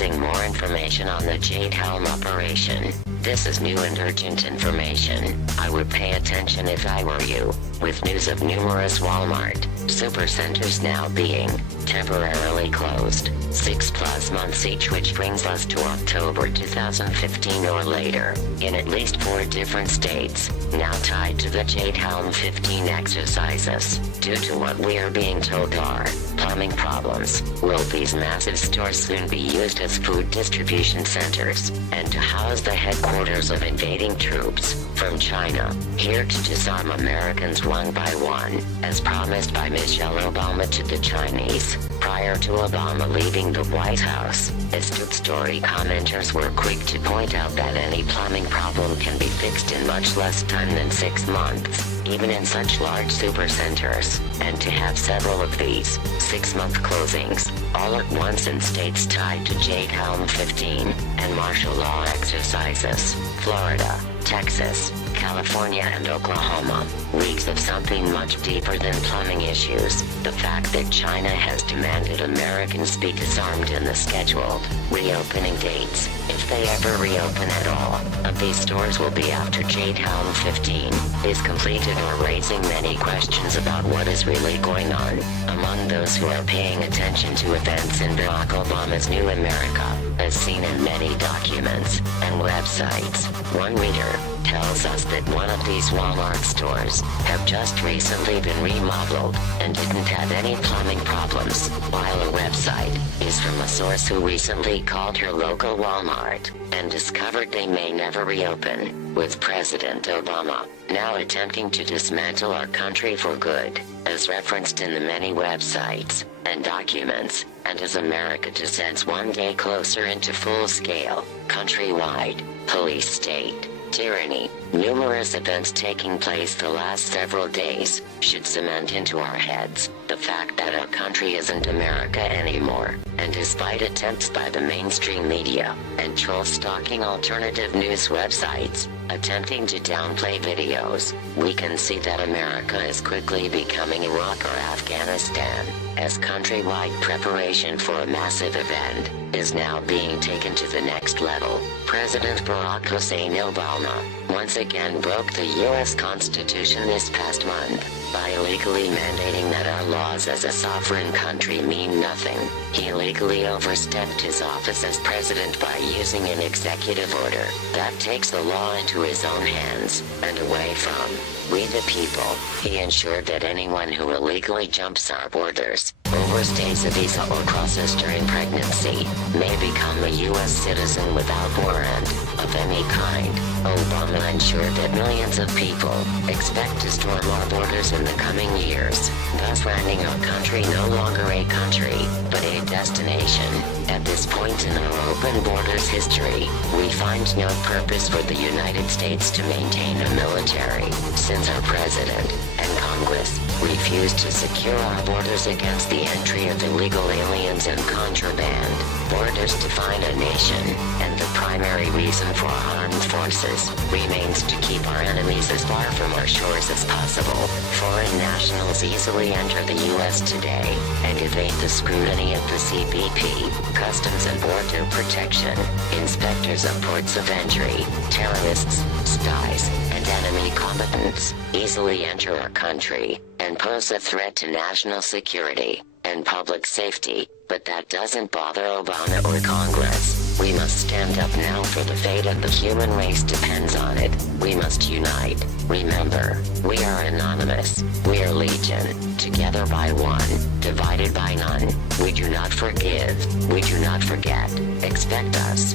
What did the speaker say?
releasing more information on the Jade helm operation. This is new and urgent information. I would pay attention if I were you. With news of numerous Walmart supercenters now being temporarily closed, 6+ months each, which brings us to October 2015 or later, in at least 4 different states, now tied to the Jade Helm 15 exercises. Due to what we are being told are plumbing problems, will these massive stores soon be used as food distribution centers, and to house the headquarters of invading troops from China, here to disarm Americans one by one, as promised by Michelle Obama to the Chinese. Prior to Obama leaving the White House, astute story commenters were quick to point out that any plumbing problem can be fixed in much less time than 6 months, even in such large supercenters, and to have several of these 6-month closings, all at once in states tied to Jade Helm 15, and martial law exercises, Florida, Texas, California and Oklahoma, reeks of something much deeper than plumbing issues. The fact that China has demanded Americans be disarmed in the scheduled reopening dates, if they ever reopen at all, of these stores will be after Jade Helm 15 is completed, or raising many questions about what is really going on among those who are paying attention to events in Barack Obama's new America, as seen in many documents and websites. One reader tells us that one of these Walmart stores have just recently been remodeled and didn't have any plumbing problems, while a website is from a source who recently called her local Walmart and discovered they may never reopen, with President Obama now attempting to dismantle our country for good, as referenced in the many websites and documents, and as America descends one day closer into full-scale, countrywide, police state tyranny. Numerous events taking place the last several days should cement into our heads the fact that our country isn't America anymore, and despite attempts by the mainstream media and troll-stalking alternative news websites attempting to downplay videos, we can see that America is quickly becoming Iraq or Afghanistan, as countrywide preparation for a massive event is now being taken to the next level. President Barack Hussein Obama once again broke the U.S. Constitution this past month by illegally mandating that our laws as a sovereign country mean nothing. He illegally overstepped his office as president by using an executive order that takes the law into his own hands and away from we the people. He ensured that anyone who illegally jumps our borders, overstays a visa or crosses during pregnancy, may become a U.S. citizen without warrant of any kind. Obama ensured that millions of people expect to storm our borders in the coming years, thus rendering our country no longer a country, but a destination. At this point in our open borders history, we find no purpose for the United States to maintain a military, since our President and Congress refused to secure our borders against the entry of illegal aliens and contraband. Borders define a nation, and the primary reason for our armed forces remains to keep our enemies as far from our shores as possible. Foreign nationals easily enter the U.S. today and evade the scrutiny of the CBP, Customs and Border Protection, inspectors of ports of entry. Terrorists, spies, and enemy combatants easily enter our country and pose a threat to national security and public safety, but that doesn't bother Obama or Congress. We must stand up now, for the fate of the human race depends on it. We must unite. Remember, we are anonymous. We are legion, together by one, divided by none. We do not forgive. We do not forget. Expect us.